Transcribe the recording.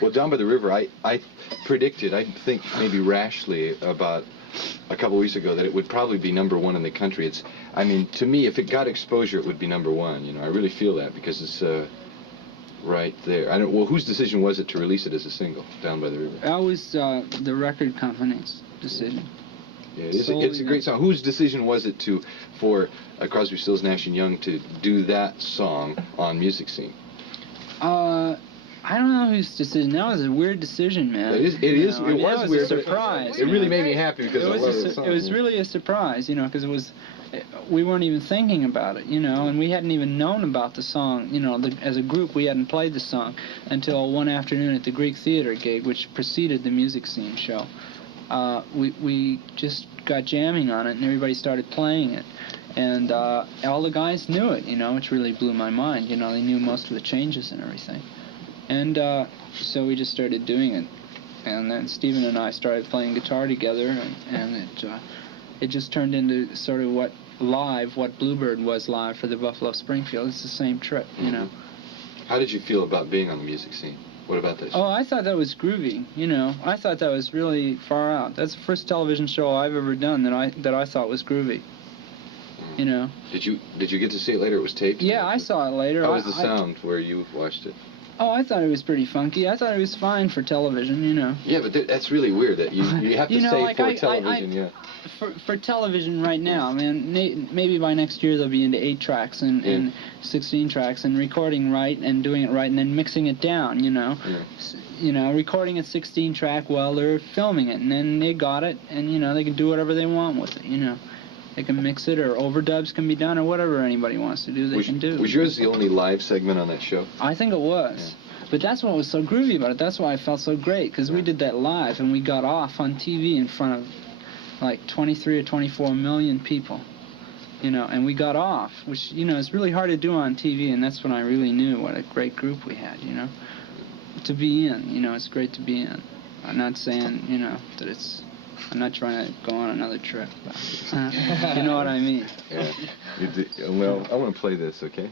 Well, Down by the River, I predicted, I think maybe rashly about a couple weeks ago, that it would probably be #1 in the country. I mean, to me, if it got exposure, it would be #1. You know, I really feel that because it's right there. Well, whose decision was it to release it as a single, Down by the River? That was the record company's decision. Yeah, it's a great song. Whose decision was it for Crosby, Stills, Nash & Young to do that song on Music Scene? I don't know whose decision. That was a weird decision, man. It was weird. It was a surprise. It really made me happy because I love the song. It was really a surprise, you know, because we weren't even thinking about it, you know, and we hadn't even known about the song, you know, as a group we hadn't played the song until one afternoon at the Greek Theater gig, which preceded the Music Scene show. We just got jamming on it, and everybody started playing it. And all the guys knew it, you know, which really blew my mind. You know, they knew most of the changes and everything. And so we just started doing it. And then Stephen and I started playing guitar together, and it just turned into sort of what Bluebird was live for the Buffalo Springfield. It's the same trip, you know. How did you feel about being on the Music Scene? What about this? Oh, I thought that was groovy, you know. I thought that was really far out. That's the first television show I've ever done that I thought was groovy. You know. Did you get to see it later? It was taped? Yeah, I saw it later. How was the sound where you watched it? Oh, I thought it was pretty funky. I thought it was fine for television, you know. Yeah, but that's really weird that you have to you know, say like for television, yeah. For television right now, man, maybe by next year they'll be into 8 tracks and 16 tracks and recording right and doing it right and then mixing it down, you know. Yeah. You know, recording a 16 track while they're filming it, and then they got it, and you know, they can do whatever they want with it, you know. They can mix it, or overdubs can be done, or whatever anybody wants to do, they can do. Was yours the only live segment on that show? I think it was. Yeah. But that's what was so groovy about it. That's why I felt so great, because we did that live, and we got off on TV in front of like 23 or 24 million people, you know, and we got off, which, you know, is really hard to do on TV, and that's when I really knew what a great group we had, you know, to be in, you know, it's great to be in. I'm not saying, you know, that it's... I'm not trying to go on another trip, but you know what I mean. Yeah. Well, I want to play this, okay?